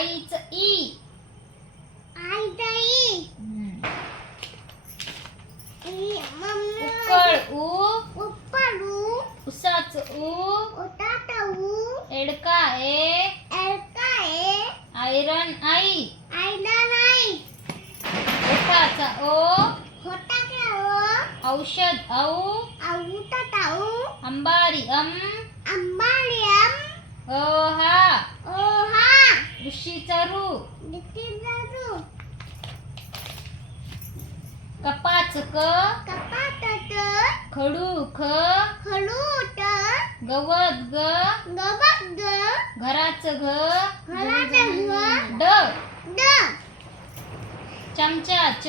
आईच ई. उक्कळ उ. उसाच उ. एडका ए. आयरन आई. ओठाचा ओ. औषध औ. अंबारी अम. ओहा. ऋषीचा ऋ. कपाच क. खडू ख. गवत ग. घराच घ. ड. चमचा च.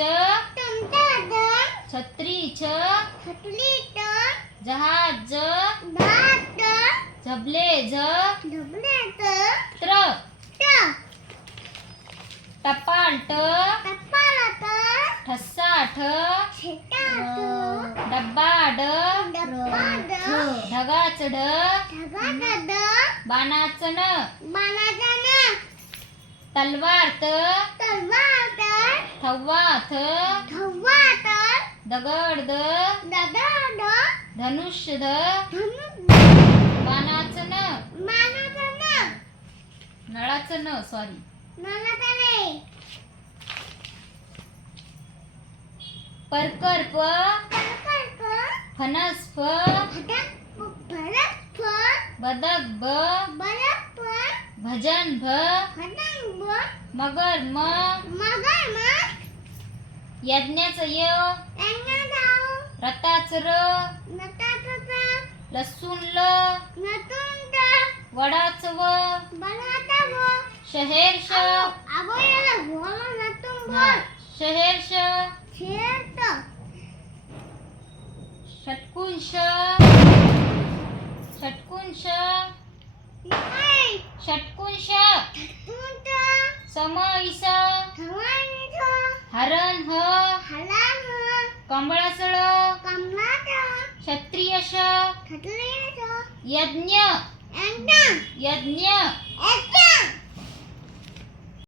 छत्री छ. जहाज ज. झबले झ. त्र. टपाल ट. ठस्सा ठ. डब्बा ड. ढगाच ढ. बाणाच न. तलवार त. थव्वा थ. दगड द. धनुष्य ध. बाणाच न. नळाच न सॉरी. परकर प. फणस फ. बदक ब. भजन भ. मगर म. यज्ञाच य. रताच र. लसूण ल. वडाच व. शहेर श. शहेर श. षटकुंश. षटकुंश. समईस. हरण ह. कमळासळ. क्षत्रियश. यज्ञ.